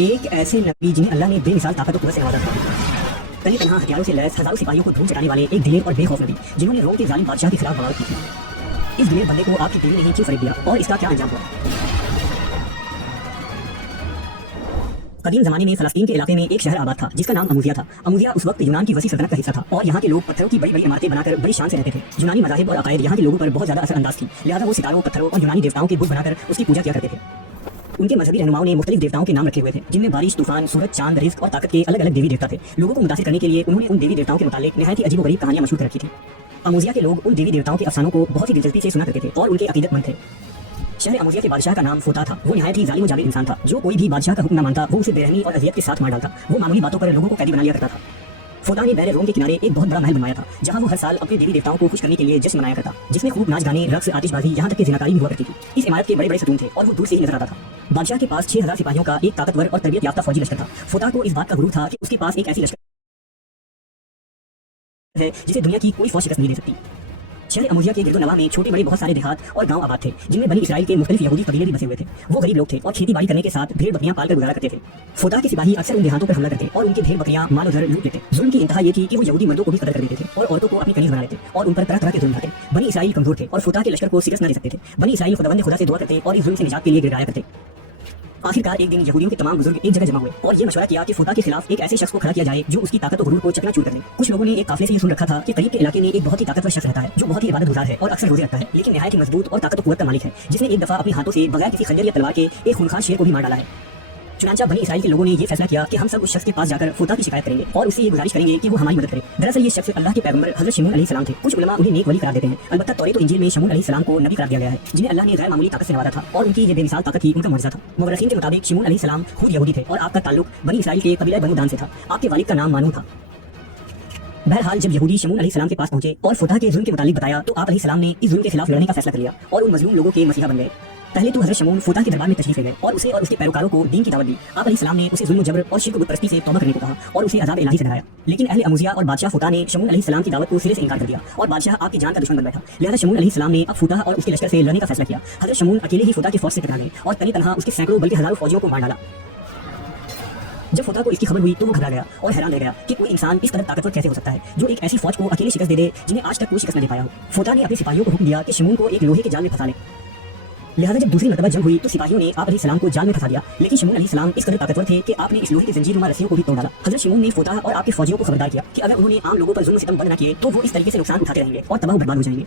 एक ऐसे नबी जिन्हें अल्लाह ने बेमिसाल ताकत और कुव्वत से नवाजा था। तने तनहा हथियारों से लैस हजारों सिपाहियों को धूम चटाने वाले एक दिलेर और बेखौफ नबी जिन्होंने रोम के जालिम बादशाह के खिलाफ बगावत की थी। इस दिलेर बंदे को आपकी बीवी ने ही क्यों फरेब दिया और इसका क्या अंजाम हुआ? कदीम जमाने में फलस्तीन के इलाके में एक शहर आबाद था जिसका नाम अमूजिया था। अमूजिया उस वक्त यूनान की वसी सल्तनत का हिस्सा था और यहाँ के लोग पत्थरों की बड़ी बड़ी इमारतें बनाकर बड़ी शान से रहते थे। यूनानी मज़ाहिब और अकायद यहाँ के लोगों पर बहुत ज्यादा असरअंदाज थी, लिहाजा वो सितारों, पत्थरों और यूनानी देवताओं के बुत बनाकर उसकी पूजा किया करते थे। उनके मजहबी रहनुमाओं ने मुख्तलिफ देवताओं के नाम रखे हुए थे जिनमें बारिश, तूफान, सूरज, चांद, रिज़्क और ताकत के अलग अलग देवी देवता थे। लोगों को मुतासिर करने के लिए उन्होंने उन देवी देवताओं के मुतालिक निहायत ही अजीब-ओ-गरीब कहानियां मशहूर कर रखी थी। अमूजिया के लोग उन देवी देवताओं के अफसानों को बहुत ही दिलचस्पी से सुना करते थे और उनके अकीदतमंद थे। शहर अमूजिया के बादशाह का नाम फोता था। वो निहायत ही जालिम और जाबिर इंसान था। जो कोई भी बादशाह का हुक्म न मानता वो उसे बेरहमी और अजियत के साथ मार डालता। वो मामूली बातों पर लोगों को कैदी बना लिया करता था। फोता ने बहरे रोम के किनारे एक बहुत बड़ा महल बनवाया था जहां वो हर साल अपने देवी देवताओं को खुश करने के लिए जश्न मनाया करता, जिसमें खूब नाच गाने, रक्स, आतिशबाजी, यहाँ तक कि ज़िनाकारी भी हुआ करती थी। इस इमारत के बड़े बड़े सतून थे और वो दूर से ही नजर आता था। बादशाह के पास 6000 सिपाहियों का एक ताकतवर और तरबियत याफ्ता फौजी लश्कर था। फोता को इस बात का गुरूर था कि उसके पास एक ऐसी लश्कर है जिसे दुनिया की कोई फौज शिकस्त नहीं दे सकती। शहर अमूजिया के गिरदो-नवाह में छोटे बड़े बहुत सारे देहात और गांव आबाद थे जिनमें बनी इसराइल के मुख्तलिफ यहूदी कबीले भी बसे हुए थे। वो गरीब लोग थे और खेती बाड़ी करने के साथ भेड़ बकरियां पालकर गुजारा करते थे। फोता के सिपाही अक्सर उन देहातों पर हमला करते और उनके भेड़ बकरियां माल और लूट लेते। जुल्म की इंतहा ये थी कि वो यहूदी मर्दों को भी कत्ल कर देते थे और औरतों को अपनी कनीज बना लेते और उन पर तरह तरह के जुल्म ढाते। बनी इसराइल कमजोर थे और फोता के लश्कर को शिकस्त न दे सकते थे। बनी इसराइल खुदावंद खुदा से दुआ करते और इस जुल्म से निजात के लिए गिड़गिड़ाया करते। आखिरकार एक दिन यहूदियों के तमाम बुजुर्ग एक जगह जमा हुए और ये मशवरा किया कि फोता के खिलाफ एक ऐसे शख्स को खड़ा किया जाए जो उसकी ताकत और गुरूर को चकनाचूर कर दे। कुछ लोगों ने एक काफिले से ये सुन रखा था कि करीब के इलाके में एक बहुत ही ताकतवर शख्स रहता है जो बहुत ही इबादतगुजार है और अक्सर रोजे रखता है, लेकिन निहायत ही मजबूत और ताकत और कुव्वत का मालिक है, जिसने एक दफा अपने हाथों से बगैर किसी खंजर या तलवार के एक खूनखार शेर को भी मार डाला है। चुनांचा बनी इसराइल के लोगों ने ये फैसला किया कि हम सब उस शख्स के पास जाकर फोता की शिकायत करेंगे और उससे ये गुजारिश करेंगे कि वो हमारी मदद करे। दरअसल ये शख्स अल्लाह के पैगंबर हजरत शमून अलैहिस्सलाम थे। कुछ उलमा उन्हें नेक वली करार देते हैं, अलबत्ता तौरात और इंजील में शमून अलैहिस्सलाम को नबी करार दिया गया है जिन्हें अल्लाह ने गैर मामूली ताकत से नवाजा था और उनकी ये बेमिसाल ताकत ही उनका मुआजिज़ा था। मुवर्रिखीन के मुताबिक शमून अलैहिस्सलाम खुद यहूदी थे और आपका ताल्लुक बनी इसराइल के कबीला बनु दान से था। आपके वालिद का नाम मानू था। बहरहाल जब यहूदी शमून अलैहिस्सलाम के पास पहुंचे और फोता के जुल्म के मुतालिक बताया तो आप अलैहिस्सलाम ने इस जुल्म के खिलाफ लड़ने का फैसला कर लिया और उन मजलूम लोगों के मसीहा बन गए। पहले तो हजरत शमून फोता के दरबार में तशरीफ ले गए और उसे और उसके पैरोकारों को दीन की दावत दी। आप अलैहिस्सलाम ने उसे जुल्म, जबर और शिर्क बुत परस्ती से तौबा करने को कहा और उसे अज़ाब इलाही से डराया। लेकिन अहले अमूजिया और बादशाह फोता ने शमून अलैहिस्सलाम की दावत को सिरे से इनकार कर दिया और बादशाह आपकी जान का दुश्मन बन बैठा। लिहाजा शमून अलैहिस्सलाम ने अब फोता और उसके लश्कर से लड़ने का फैसला किया। हजरत शमून अकेले ही फोता की फौज से टकरा गए और तनी तनहा उसके सैकड़ों बल्कि हजारों फौजियों को मार डाला। जब फोता को इसकी खबर हुई तो वो घबरा गया और हैरान रह गया कि कोई इंसान इस कदर ताकतवर कैसे हो सकता है जो एक ऐसी फौज को अकेले शिकस्त दे दे जिन्हें आज तक कोई शिकस्त न दे पाया हो। फोता ने अपने सिपाहियों को हुक्म दिया कि शमून को एक लोहे के जाल में फंसा ले। लिहाजा जब दूसरी मरतबा जंग हुई तो सिपाहियों ने आप अलैहिस्सलाम को जाल में फंसा दिया, लेकिन शमून अलैहिस्सलाम इस कदर ताकतवर थे कि आपने इस लोहे की जंजीर नुमा रस्सियों को भी तोड़ डाला। हजरत शमून ने फोता और आपके फौजियों को खबरदार किया कि अगर उन्होंने आम लोगों पर जुल्म सितम बंद न किए तो वो इस तरीके से नुकसान उठाते रहेंगे और तबाह बर्बाद हो जाएंगे।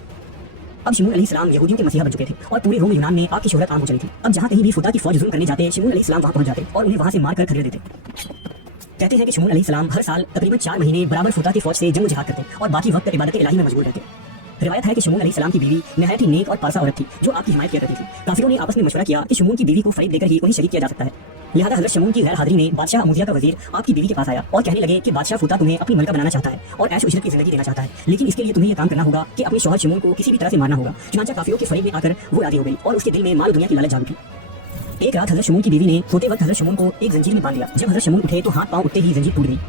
अब शमून अलैहिस्सलाम यहूदियों के मसीहा बन चुके थे और पूरे रोम यूनान में आपकी शोहरत आम हो चली थी। अब जहाँ कहीं भी फोता की फौज जुल्म करने जाते शमून अलैहिस्सलाम वहाँ पहुंच जाते और उन्हें वहाँ से मारकर खदेड़ देते। कहते हैं कि शमून अलैहिस्सलाम हर साल तकरीबन 4 महीने बराबर फोता की फौज से जंग जिहाद करते और बाकी वक्त इबादत इलाही में मशगूल रहते। रिवायत है कि शमून अलैहिस्सलाम की बीवी निहायत ही नेक और पारसा औरत थी जो आपकी हिमायत किया करती थी। काफिरों ने आपस में मशवरा किया कि शमून की बीवी को फरीब देकर ही उन्हें शहीद किया जा सकता है। लिहाजा हजरत शमून की गैर हाजिरी में बादशाह अमूजिया का वजीर आपकी बीवी के पास आया और कहने लगे कि बादशाह फोता तुम्हें अपनी मलका बनाना चाहता है और ऐश इशरत की जिंदगी देना चाहता है, लेकिन इसके लिए तुम्हें यह काम करना होगा कि अपने शौहर शमून को किसी भी तरह से मारना होगा। चुनांचा काफिरों के फरीब में आकर वो राजी हो गई और उसके दिल में माल दुनिया की लालच जाग उठी। एक रात हजरत शमून की बीवी ने सोते वक्त हजरत शमून को एक जंजीर में बांध दिया। जब हजरत शमून उठे तो हाथ पांव उठते ही जंजीर टूट गई।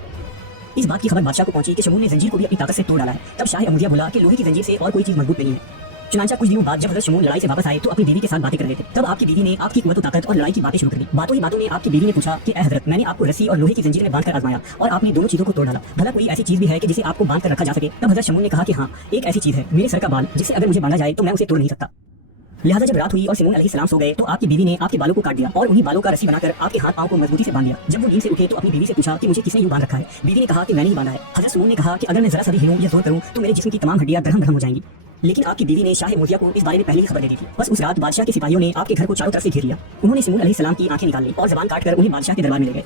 इस बात की खबर बादशाह को पहुंची कि शमून ने जंजीर को भी अपनी ताकत से तोड़ डाला है। तब शाह अमूजिया बोला कि लोहे की जंजीर से और कोई चीज मजबूत नहीं है। चुनांचा कुछ दिनों बाद जब हजरत शमून लड़ाई से वापस आए तो अपनी बीवी के साथ बातें कर रहे थे। तब आपकी बीवी ने आपकी कुव्वत, ताकत और लड़ाई की बातें शुरू कर दी। बातों ही बातों में आपकी बीवी ने पूछा कि ए हजरत, मैंने आपको रस्सी और लोहे की जंजीर में बांधकर आजमाया और आपने दोनों चीजों को तोड़ डाला, भला कोई ऐसी चीज भी है कि जिसे आपको बांध कर रखा जा सके? तब हजरत शमून ने कहा कि हाँ, एक ऐसी चीज है, मेरे सर का बाल, जिससे अगर मुझे बांधा जाए तो मैं उसे तोड़ नहीं सकता। लिहाजा जब रात हुई और शमून अलैहिस्सलाम सो गए तो आपकी बीवी ने आपके बालों को काट दिया और उन्हीं बालों का रस्सी बनाकर आपके हाथ पांव को मजबूती से बांध दिया। जब वो नींद से उठे तो अपनी बीवी से पूछा कि मुझे किसने यूं बांध रखा है? बीवी ने कहा कि मैंने ही बांधा है। हजरत शमून ने कहा कि अगर मैं जरा सा भी हिलूं या जोर करूं तो मेरे जिस्म की तमाम हड्डियां दरहम दरहम हो जाएंगी। लेकिन आपकी बीवी ने शाह अमूजिया को इस बारे में पहले ही खबर दे दी थी। बस उस रात बादशाह के सिपाहियों ने आपके घर को चारों तरफ से घेर लिया। उन्होंने शमून अलैहिस्सलाम की आंखें निकाल ली और जबान काटकर उन्हें बादशाह के दरबार में ले गए।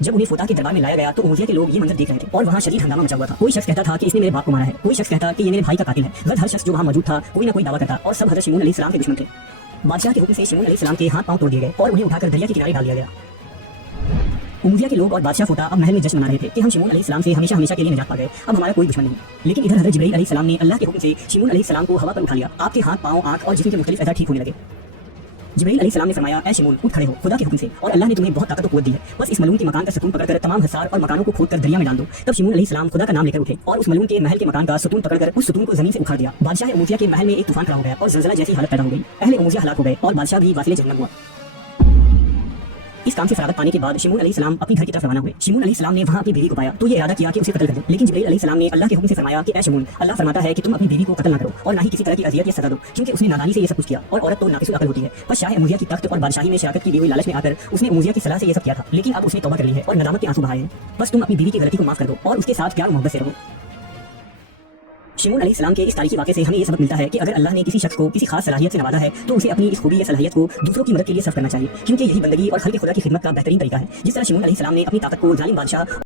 जब उन्हें फोता के दरबार में लाया गया तो अमूजिया के लोग ये मंजर देख रहे थे और वहाँ शदीद हंगामा मचा हुआ था। कोई शख्स कहता था कि इसने मेरे बाप को मारा है, कोई शख्स कहता कि ये मेरे भाई का कातिल है। हर शख्स जो वहाँ मौजूद था कोई ना कोई दावा करता और सब हजरत शमून अलैहिस्सलाम के दुश्मन थे। बादशाह के हुक्म से शमून अलैहिस्सलाम के हाथ पांव तोड़ दिए गए और उन्हें उठाकर दरिया के किनारे डाल दिया गया। अमूजिया के लोग और बादशाह फोता अब महल में जश्न मना रहे थे कि हम शमून अलैहिस्सलाम से हमेशा हमेशा के लिए निजात पा गए, अब हमारा कोई दुश्मन नहीं। लेकिन इधर हजरत जिब्राइल अलैहिस्सलाम ने अल्लाह के हुक्म से शमून अलैहिस्सलाम को हवा पर उठा लिया। आपके हाथ, पांव, आंख और जिस्म के मुख्तलिफ अज़ा ठीक होने लगे। जिब्राइल अलैहिस्सलाम ने फरमाया, ऐ शमून, उठ खड़े हो, खुदा के हुक्म से, और अल्लाह ने तुम्हें बहुत ताकत और कुव्वत दी है। बस इस मलून के मकान का सुतून पकड़कर तमाम हसार और मकानों को खोदकर दरिया में डाल दो। तब शमून अलैहिस्सलाम खुदा का नाम लेकर उठे और उस मलून के महल के मकान का सुतून पकड़कर उस सुतून को जमीन से उखाड़ दिया। बादशाह अमूजिया के महल में एक तूफान खड़ा हो गया और ज़लज़ला जैसी हालत पैदा हो गई। अहले अमूजिया हलाक हो गए और बादशाह भी वासिले जहन्नम हुआ। इस काम से फरागत पाने के बाद शिमून अलैहिस्सलाम अपने घर की तरफ रवाना हुए। शिमून अलैहिस्सलाम ने वहां अपनी बीवी को पाया तो ये इरादा किया कि उसे कत्ल कर दें, लेकिन जिब्रील अलैहिस्सलाम ने अल्लाह के हुक्म से फरमाया कि ऐ शिमून, अल्लाह फरमाता है कि तुम अपनी बीवी को कत्ल न करो और ना ही किसी तरह की अजियत या सजा दो, क्योंकि उसने नादानी से ये सब कुछ किया और औरत तो नाकिसुल अकल होती है। बस शाह अमूहिया की तख्त और बादशाही में शराकत की हुई लालच में आकर उसने अमूहिया की सलाह से ये सब किया था, लेकिन अब उसने तौबा कर ली है और नदामत के आंसू बहाए हैं। बस तुम अपनी बीवी की गलती को माफ कर दो और उसके साथ प्यार मोहब्बत से रहो। शिमून अलैहिस्सलाम के इस तारीखी वाक़े से हमें ये सबक मिलता है कि अगर अल्लाह ने किसी शख्स को किसी खास सलाहियत से नवाजा है तो उसे अपनी इस खूबी या सलाहियत को दूसरों की मदद के लिए सर्व करना चाहिए, क्योंकि यही बंदगी और खल्क़ खुदा की खिदमत का बेहतरीन तरीका है। जिस तरह शिमून अलैहिस्सलाम ने अपनी ताकत को जालिम बादशाह